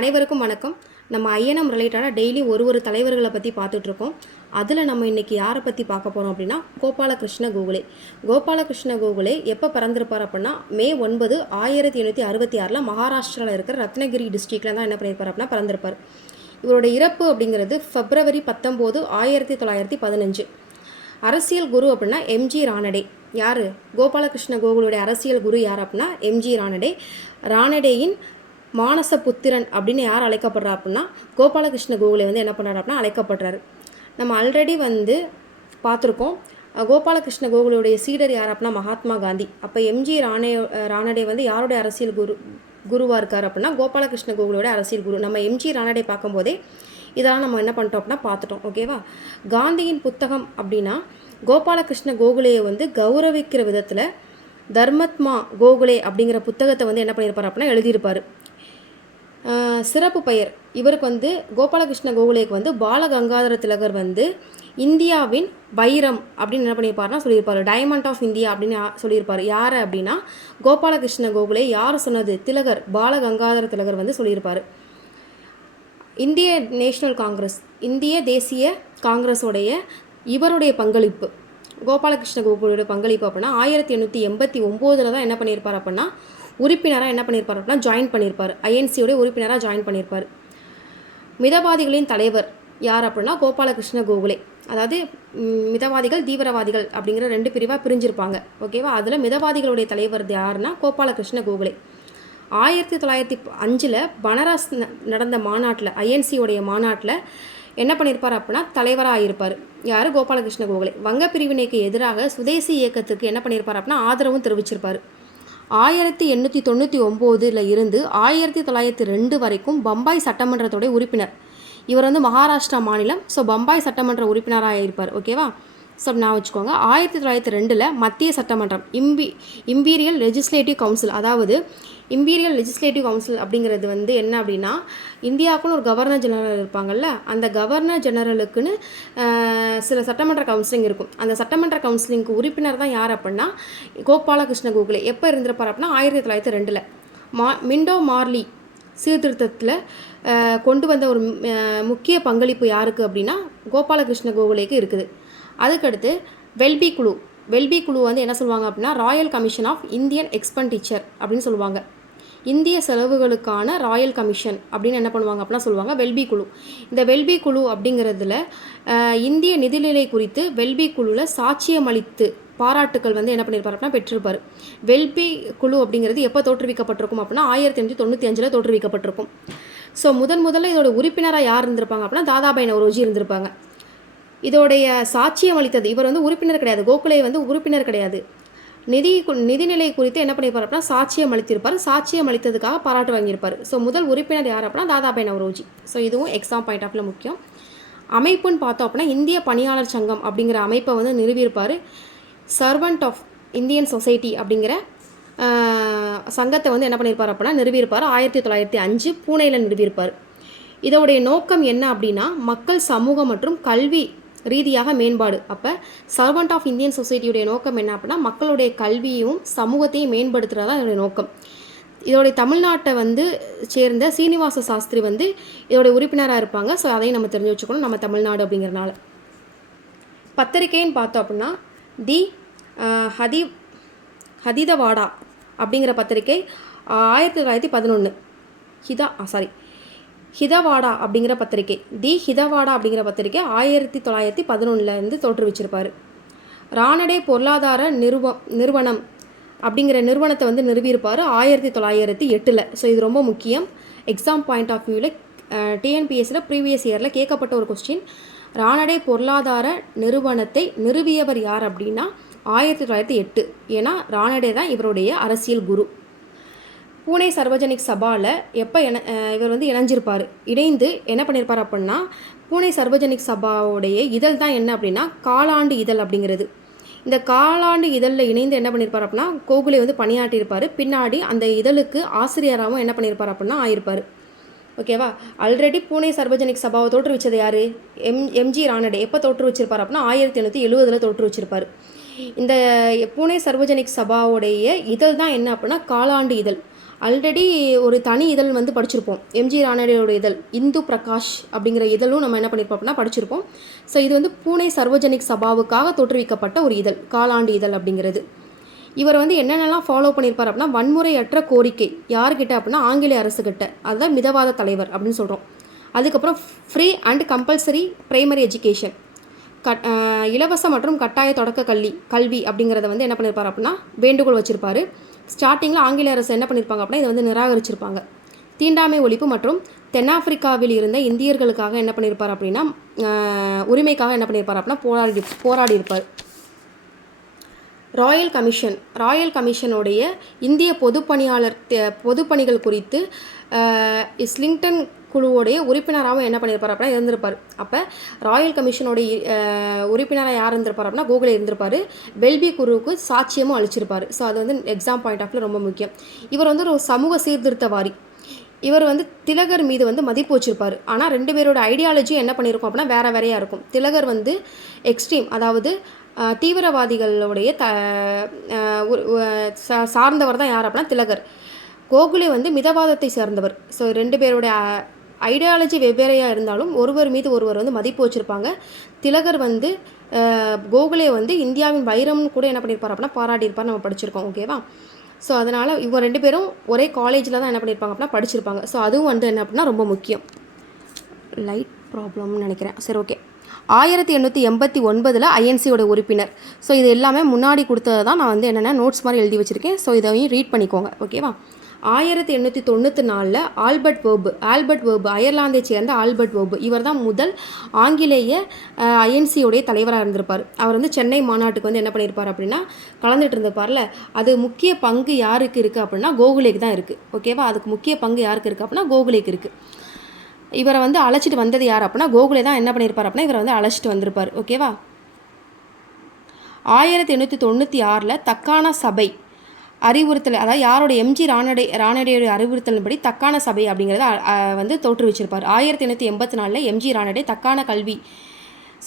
அனைவருக்கும் வணக்கம். நம்ம ஐஎன்எம் ரிலேட்டடாக டெய்லி ஒரு தலைவர்களை பற்றி பார்த்துட்ருக்கோம். அதில் நம்ம இன்றைக்கி யாரை பற்றி பார்க்க போகிறோம் அப்படின்னா கோபாலகிருஷ்ண கோகலே. கோபாலகிருஷ்ண கோகலே எப்போ பிறந்திருப்பார் அப்படின்னா May 9, 1866 மகாராஷ்டிராவில் இருக்கிற ரத்னகிரி டிஸ்ட்ரிக்டில் தான் என்ன பண்ணியிருப்பார் அப்படின்னா பிறந்திருப்பார். இவருடைய இறப்பு அப்படிங்கிறது February 19, 1915. அரசியல் குரு அப்படின்னா எம்ஜி ரானடே. யார்? கோபாலகிருஷ்ண கோகலுடைய அரசியல் குரு யார் அப்படின்னா எம்ஜி ரானடே. ரானடேயின் மானச புத்திரன் அப்படின்னு யார் அழைக்கப்படுறா அப்படின்னா கோபாலகிருஷ்ண கோகலே என்ன பண்ணுறாரு அப்படின்னா அழைக்கப்படுறாரு. நம்ம ஆல்ரெடி பார்த்துருக்கோம். கோபாலகிருஷ்ண கோகலுடைய சீடர் யார் அப்படின்னா மகாத்மா காந்தி. அப்போ எம்ஜி ரானடே யாருடைய அரசியல் குருவாக இருக்கார் அப்படின்னா கோபாலகிருஷ்ண கோகலோட அரசியல் குரு. நம்ம எம்ஜி ரானடே பார்க்கும்போதே இதெல்லாம் நம்ம என்ன பண்ணிட்டோம் அப்படின்னா பார்த்துட்டோம். ஓகேவா? காந்தியின் புத்தகம் அப்படின்னா கோபாலகிருஷ்ண கோகலையை கௌரவிக்கிற விதத்தில் தர்மத்மா கோகலே அப்படிங்கிற புத்தகத்தை என்ன பண்ணியிருப்பார் அப்படின்னா எழுதியிருப்பார். சிறப்பு பெயர் இவருக்கு கோபாலகிருஷ்ண கோகலேக்கு பாலகங்காதர திலகர் இந்தியாவின் வைரம் அப்படின்னு என்ன பண்ணியிருப்பாருன்னா சொல்லியிருப்பார். டைமண்ட் ஆஃப் இந்தியா அப்படின்னு சொல்லியிருப்பார். யார் அப்படின்னா கோபாலகிருஷ்ண கோகலே. யார் சொன்னது? திலகர், பாலகங்காதர திலகர் சொல்லியிருப்பார். இந்திய நேஷனல் காங்கிரஸ், இந்திய தேசிய காங்கிரஸோடைய இவருடைய பங்களிப்பு, கோபாலகிருஷ்ண கோகலேயோட பங்களிப்பு அப்படின்னா 1889 தான் என்ன பண்ணியிருப்பார் அப்படின்னா உறுப்பினராக என்ன பண்ணியிருப்பார் அப்படின்னா ஜாயின் பண்ணியிருப்பார். ஐஎன்சியோடைய உறுப்பினராக ஜாயின் பண்ணியிருப்பார். மிதவாதிகளின் தலைவர் யார் அப்படின்னா கோபாலகிருஷ்ண கோகலே. அதாவது மிதவாதிகள், தீவிரவாதிகள் அப்படிங்கிற 2 பிரிவாக பிரிஞ்சிருப்பாங்க. ஓகேவா? அதில் மிதவாதிகளுடைய தலைவர் யாருன்னா கோபாலகிருஷ்ண கோகலே. 1905 பனாரஸ் நடந்த மாநாட்டில், ஐஎன்சியோடைய மாநாட்டில் என்ன பண்ணியிருப்பார் அப்படின்னா தலைவராக ஆகியிருப்பார். யார்? கோபாலகிருஷ்ண கோகலே. வங்க பிரிவினைக்கு எதிராக சுதேசி இயக்கத்துக்கு என்ன பண்ணியிருப்பார் அப்படின்னா ஆதரவும் தெரிவிச்சிருப்பார். 1899 இருந்து 1902 வரைக்கும் பம்பாய் சட்டமன்றத்தோடைய உறுப்பினர். இவர் மகாராஷ்டிரா மாநிலம். ஸோ பம்பாய் சட்டமன்ற உறுப்பினராக இருப்பார். ஓகேவா? ஸோ நான் வச்சுக்கோங்க. 1902 மத்திய சட்டமன்றம், இம்பீரியல் லெஜிஸ்லேட்டிவ் கவுன்சில். அதாவது இம்பீரியல் லெஜிஸ்லேட்டிவ் கவுன்சில் அப்படிங்கிறது என்ன அப்படின்னா இந்தியாவுக்குன்னு ஒரு கவர்னர் ஜெனரல் இருப்பாங்கள்ல, அந்த கவர்னர் ஜெனரலுக்குன்னு சில சட்டமன்ற கவுன்சிலிங் இருக்கும். அந்த சட்டமன்ற கவுன்சிலிங்க்கு உறுப்பினர் தான் யார் அப்படின்னா கோபாலகிருஷ்ண கோகலே. எப்போ இருந்திருப்பார் அப்படின்னா 1902. மிண்டோ மார்லி சீர்திருத்தத்தில் கொண்டு வந்த ஒரு முக்கிய பங்களிப்பு யாருக்கு அப்படின்னா கோபாலகிருஷ்ண கோகலேக்கு இருக்குது. அதுக்கடுத்து வெல்பி குழு என்ன சொல்லுவாங்க அப்படின்னா royal commission of Indian expenditure அப்படின்னு சொல்லுவாங்க. இந்திய செலவுகளுக்கான ராயல் கமிஷன் அப்படின்னு என்ன பண்ணுவாங்க அப்படின்னா சொல்லுவாங்க வெல்பி குழு. இந்த வெல்பி குழு அப்படிங்கிறதுல இந்திய நிதிநிலை குறித்து வெல்பி குழுவில் சாட்சியமளித்து பாராட்டுக்கள் என்ன பண்ணியிருப்பார் அப்படின்னா பெற்றிருப்பார். வெல்பி குழு அப்படிங்கிறது எப்போ தோற்றுவிக்கப்பட்டிருக்கும் அப்படின்னா 1895 தோற்றுவிக்கப்பட்டிருக்கும். ஸோ முதல்ல இதோட உறுப்பினராக யார் இருந்திருப்பாங்க அப்படின்னா தாதாபாய் நவ்ரோஜி இருந்திருப்பாங்க. இதோடைய சாட்சியம் அளித்தது இவர் உறுப்பினர் கிடையாது. கோகலே உறுப்பினர் கிடையாது. நிதிநிலை குறித்து என்ன பண்ணியிருப்பார் அப்படின்னா சாட்சியம் அளித்திருப்பார். சாட்சியம் அளித்ததுக்காக பாராட்டு வாங்கியிருப்பார். ஸோ முதல் உறுப்பினர் யார் அப்படின்னா தாதாபாய் நவ்ரோஜி. ஸோ இதுவும் எக்ஸாம் பாயிண்ட் ஆஃப்ல முக்கியம். அமைப்புன்னு பார்த்தோம் அப்படின்னா இந்திய பணியாளர் சங்கம் அப்படிங்கிற அமைப்பை நிறுவியிருப்பார். சர்வன்ட் ஆஃப் இந்தியன் சொசைட்டி அப்படிங்கிற சங்கத்தை என்ன பண்ணியிருப்பார் அப்படின்னா நிறுவியிருப்பார். 1905 பூனேயில் நிறுவியிருப்பார். இதோடைய நோக்கம் என்ன அப்படின்னா மக்கள் சமூகம் மற்றும் கல்வி ரீதியாக மேம்பாடு. அப்போ சர்வன்ட் ஆஃப் இந்தியன் சொசைட்டியுடைய நோக்கம் என்ன அப்படின்னா மக்களுடைய கல்வியும் சமூகத்தையும் மேம்படுத்துகிறதா இதோடைய நோக்கம். இதோடைய தமிழ்நாட்டை சேர்ந்த சீனிவாச சாஸ்திரி இதோடைய உறுப்பினராக இருப்பாங்க. ஸோ அதையும் நம்ம தெரிஞ்சு வச்சுக்கணும், நம்ம தமிழ்நாடு அப்படிங்கிறனால. பத்திரிகைன்னு பார்த்தோம் அப்படின்னா தி ஹதிதவாடா அப்படிங்கிற பத்திரிகை 1911 ஹிதவாடா அப்படிங்கிற பத்திரிகை, தி ஹிதவாடா அப்படிங்கிற பத்திரிகை 1911 தோற்றுவிச்சிருப்பார். ரானடே பொருளாதார நிறுவனம் அப்படிங்கிற நிறுவனத்தை நிறுவியிருப்பார் 1908. ஸோ இது ரொம்ப முக்கியம். எக்ஸாம் பாயிண்ட் ஆஃப் வியூவில் டிஎன்பிஎஸ்சியில் ப்ரீவியஸ் இயரில் கேட்கப்பட்ட ஒரு கொஸ்டின். ரானடே பொருளாதார நிறுவனத்தை நிறுவியவர் யார் அப்படின்னா 1908. ஏன்னா ரானடே தான் இவருடைய அரசியல் குரு. பூனே சர்வஜனிக் சபாவில் எப்போ இவர் இணைஞ்சிருப்பார். இணைந்து என்ன பண்ணியிருப்பார் அப்படின்னா பூனே சர்வஜனிக் சபாவுடைய இதழ் தான் என்ன அப்படின்னா காலாண்டு இதழ் அப்படிங்கிறது. இந்த காலாண்டு இதழில் இணைந்து என்ன பண்ணியிருப்பார் அப்படின்னா கோகலே பணியாற்றியிருப்பார். பின்னாடி அந்த இதழுக்கு ஆசிரியராகவும் என்ன பண்ணியிருப்பார் அப்படின்னா ஆயிருப்பார். ஓகேவா? ஆல்ரெடி பூனே சர்வஜனிக் சபாவை தோற்றுவிச்சது யார்? எம்ஜி ரானடே. எப்போ தோற்றுவிச்சிருப்பார் அப்படின்னா 1870 தோற்றுவிச்சிருப்பார். இந்த பூனே சர்வஜனிக் சபாவுடைய இதழ் தான் என்ன அப்படின்னா காலாண்டு இதழ். ஆல்ரெடி ஒரு தனி இதழ் வந்து படிச்சிருப்போம். எம்ஜி ரானடேயோட இதழ் இந்து பிரகாஷ் அப்படிங்கிற இதழும் நம்ம என்ன பண்ணியிருப்போம் அப்படின்னா படிச்சிருப்போம். ஸோ இது வந்து பூனே சர்வஜனிக் சபாவுக்காக தோற்றுவிக்கப்பட்ட ஒரு இதழ், காலாண்டு இதழ் அப்படிங்கிறது. இவர் வந்து என்னென்னலாம் ஃபாலோ பண்ணியிருப்பார் அப்படின்னா, வன்முறையற்ற கோரிக்கை யார்கிட்ட அப்படின்னா ஆங்கிலேய அரசுக்கிட்ட, அதுதான் மிதவாத தலைவர் அப்படின்னு சொல்கிறோம். அதுக்கப்புறம் free and compulsory primary education, இலவச மற்றும் கட்டாய தொடக்க கல்வி அப்படிங்கிறத வந்து என்ன பண்ணியிருப்பார் அப்படின்னா வேண்டுகோள் வச்சுருப்பார். ஸ்டார்டிங்கில் ஆங்கிலேய அரசு என்ன பண்ணியிருப்பாங்க அப்படின்னா இதை வந்து நிராகரிச்சிருப்பாங்க. தீண்டாமை ஒழிப்பு மற்றும் தென்னாப்பிரிக்காவில் இருந்த இந்தியர்களுக்காக என்ன பண்ணியிருப்பார் அப்படின்னா உரிமைக்காக என்ன பண்ணியிருப்பார் அப்படின்னா போராடியிருப்பார். ராயல் கமிஷனுடைய இந்திய பொதுப்பணிகள் குறித்து இஸ்லிங்டன் குழுவோடைய உறுப்பினராகவும் என்ன பண்ணியிருப்பார் அப்படின்னா இருந்திருப்பார். அப்போ ராயல் கமிஷனுடைய உறுப்பினராக யார் இருந்திருப்பார் அப்படின்னா கோகலே இருந்திருப்பார். பெல்பி குழுவுக்கு சாட்சியமும் அளிச்சிருப்பார். ஸோ அது வந்து எக்ஸாம் பாயிண்ட் ஆஃப் வியூ ரொம்ப முக்கியம். இவர் வந்து ஒரு சமூக சீர்திருத்தவாதி. இவர் வந்து திலகர் மீது வந்து மதிப்பு வச்சுருப்பார். ஆனால் 2 பேரோட ஐடியாலஜியும் என்ன பண்ணியிருக்கோம் அப்படின்னா வேறையாக இருக்கும். திலகர் வந்து எக்ஸ்ட்ரீம், அதாவது தீவிரவாதிகளுடைய சார்ந்தவர் தான் யார் அப்படின்னா திலகர். கோகுலே வந்து மிதவாதத்தை சேர்ந்தவர். ஸோ 2 பேருடைய ஐடியாலஜி வெவ்வேறையாக இருந்தாலும் ஒருவர் மீது ஒருவர் வந்து மதிப்பு வச்சுருப்பாங்க. திலகர் வந்து கோகுலே வந்து இந்தியாவின் வைரம்னு கூட என்ன பண்ணியிருப்பார் அப்படின்னா பாராட்டியிருப்பார், நம்ம படிச்சிருக்கோம். ஓகேவா? ஸோ அதனால் இவங்க 2 பேரும் ஒரே காலேஜில் தான் என்ன பண்ணியிருப்பாங்க அப்படின்னா படிச்சிருப்பாங்க. ஸோ அதுவும் வந்து என்ன அப்படின்னா ரொம்ப முக்கியம். லைட் ப்ராப்ளம்னு நினைக்கிறேன். சரி, ஓகே. 1889 ஐஎன்சியோட உறுப்பினர். ஸோ இது எல்லாமே முன்னாடி கொடுத்தது தான் நான் வந்து என்னென்ன நோட்ஸ் மாதிரி எழுதி வச்சுருக்கேன். ஸோ இதையும் ரீட் பண்ணிக்கோங்க. ஓகேவா? 1894 ஆல்பர்ட் வேர்பு அயர்லாந்தை சேர்ந்த ஆல்பர்ட் வேர்பு, இவர் தான் முதல் ஆங்கிலேய ஐஎன்சியோடைய தலைவராக இருந்திருப்பார். அவர் வந்து சென்னை மாநாட்டுக்கு வந்து என்ன பண்ணியிருப்பார் அப்படின்னா கலந்துட்டு இருந்திருப்பார்ல, அது முக்கிய பங்கு யாருக்கு இருக்குது அப்படின்னா கோகுலேக்கு தான் இருக்குது. ஓகேவா? அதுக்கு முக்கிய பங்கு யாருக்கு இருக்குது அப்படின்னா கோகுலேக்கு இருக்குது. இவரை வந்து அழைச்சிட்டு வந்தது யார் அப்படின்னா கோகுலே தான் என்ன பண்ணியிருப்பார் அப்படின்னா இவரை வந்து அழைச்சிட்டு வந்திருப்பார். ஓகேவா? 1896 தக்கான சபை அறிவுறுத்தல், அதாவது யாரோட எம்ஜி ரானடேயோட அறிவுறுத்தலின்படி தக்கான சபை அப்படிங்கிறத வந்து தோற்றுவிச்சிருப்பார். 1884 எம்ஜி ரானடே தக்கான கல்வி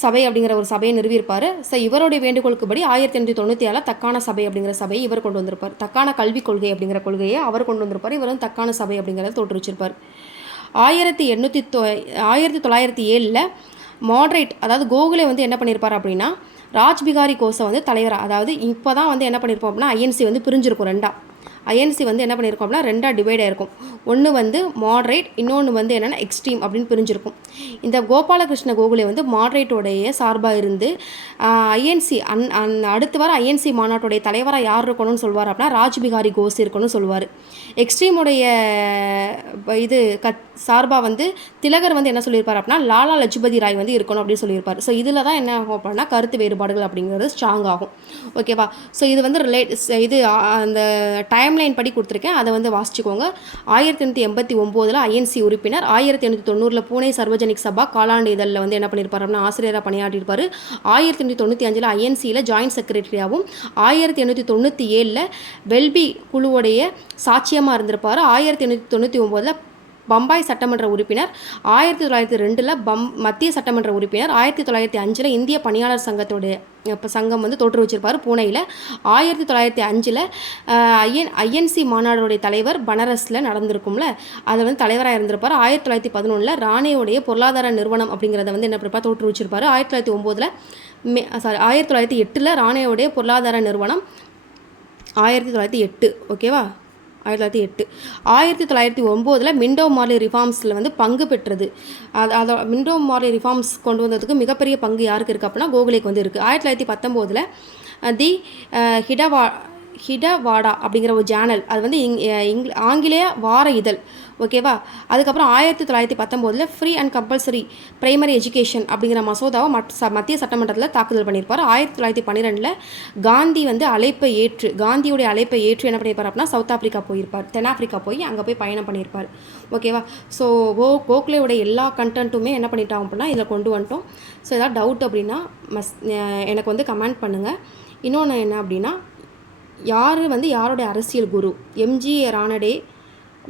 சபை அப்படிங்கிற ஒரு சபையை நிறுவியிருப்பார். ஸோ இவருடைய வேண்டுகோளுக்குபடி 1897 தக்கான சபை அப்படிங்கிற சபையை இவர் கொண்டு வந்திருப்பார். தக்கான கல்விக் கொள்கை அப்படிங்கிற கொள்கையை அவர் கொண்டு வந்திருப்பார். இவர் வந்து தக்கான சபை அப்படிங்கிறத தோற்றுவிச்சிருப்பார். 1907 மாட்ரேட், அதாவது கோகுலே வந்து என்ன பண்ணியிருப்பார் அப்படின்னா ராஜ்பிகாரி கோஸை வந்து தலைவராக, அதாவது இப்போ தான் வந்து என்ன பண்ணியிருப்போம் அப்படின்னா ஐஎன்சி வந்து பிரிஞ்சிருக்கும் ரெண்டாக. ஐஎன்சி வந்து என்ன பண்ணியிருக்கோம் அப்படின்னா ரெண்டாக டிவைட் ஆகிருக்கும். ஒன்று வந்து மாட்ரேட், இன்னொன்று வந்து என்னென்னா எக்ஸ்ட்ரீம் அப்படின்னு பிரிஞ்சிருக்கும். இந்த கோபாலகிருஷ்ண கோகுலே வந்து மாட்ரேட்டோடைய சார்பாக இருந்து ஐஎன்சி அடுத்து வர ஐஎன்சி மாநாட்டோடைய தலைவராக யார் இருக்கணும்னு சொல்வார் அப்படின்னா ராஜ்பிகாரி கோஸ் இருக்கணும்னு சொல்லுவார். எக்ஸ்ட்ரீமுடைய இது சார்பாக வந்து திலகர் வந்து என்ன சொல்லியிருப்பார் அப்படின்னா லாலா லஜ்பதி ராய் வந்து இருக்கணும் அப்படின்னு சொல்லியிருப்பார். ஸோ இதில் தான் என்ன ஆகும் அப்படின்னா கருத்து வேறுபாடுகள் அப்படிங்கிறது ஸ்ட்ராங் ஆகும். ஓகேவா? ஸோ இது வந்து இது அந்த டைம்லைன் படி கொடுத்துருக்கேன், அதை வந்து வாசிச்சுக்கோங்க. 1889 ஐஎன்சி உறுப்பினர், 1890 பூனே சர்வஜனிக் சபா காலாண்டு இதழில் வந்து என்ன பண்ணியிருப்பார் அப்படின்னா ஆசிரியராக பணியாற்றியிருப்பார். 1895 ஐஎன்சியில் ஜாயின்ட் செக்ரட்டரியாகவும், 1897 வெல்பி குழுவுடைய சாட்சியமாக இருந்திருப்பார். 1899 பம்பாய் சட்டமன்ற உறுப்பினர், 1902 மத்திய சட்டமன்ற உறுப்பினர், 1905 இந்திய பணியாளர் சங்கம் வந்து தோற்றுவிச்சிருப்பார் பூனேயில். 1905 ஐஎன்சி மாநாடுடைய தலைவர் பனாரஸில் நடந்திருக்கும்ல, அதில் வந்து தலைவராக இருந்திருப்பார். 1911 ராணேவுடைய பொருளாதார நிறுவனம் அப்படிங்கிறத வந்து என்ன பண்ணிருப்பார் தோற்றுவிச்சிருப்பார். 1908 ராணேவுடைய பொருளாதார நிறுவனம் 1908. ஓகேவா? 1909 மிண்டோ மார்லி ரிஃபார்ம்ஸில் வந்து பங்கு பெற்றது. அதை மிண்டோ மார்லி ரிஃபார்ம்ஸ் கொண்டு வந்ததுக்கு மிகப்பெரிய பங்கு யாருக்கு இருக்குது அப்படின்னா கோகுலேக்கு வந்து இருக்குது. 1919 தி ஹிடவாடா அப்படிங்கிற ஒரு ஜேர்னல், அது வந்து ஆங்கிலேய வார இதழ். ஓகேவா? அதுக்கப்புறம் 1919 free and compulsory primary education அப்படிங்கிற மசோதாவை மத்திய சட்டமன்றத்தில் தாக்குதல் பண்ணியிருப்பார். 1912 காந்தியுடைய அழைப்பை ஏற்று என்ன பண்ணியிருப்பார் அப்படின்னா தென்னாப்பிரிக்கா போய் அங்கே போய் பயணம் பண்ணியிருப்பார். ஓகேவா? ஸோ கோகுலேயோட எல்லா கண்டென்ட்டுமே என்ன பண்ணிட்டாங்க அப்படின்னா இதில் கொண்டு வந்துட்டோம். ஸோ ஏதாவது டவுட் அப்படின்னா எனக்கு வந்து கமெண்ட் பண்ணுங்கள். இன்னொன்று என்ன அப்படின்னா யாருடைய அரசியல் குரு, எம்ஜி ரானடே,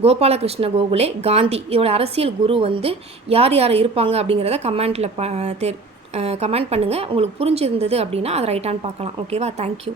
கோபாலகிருஷ்ண கோகுலே, காந்தி, இதோட அரசியல் குரு வந்து யார் இருப்பாங்க அப்படிங்கிறத கமெண்ட் பண்ணுங்கள். உங்களுக்கு புரிஞ்சிருந்தது அப்படின்னா அதை ரைட்டான்னு பார்க்கலாம். ஓகேவா? தேங்க்யூ.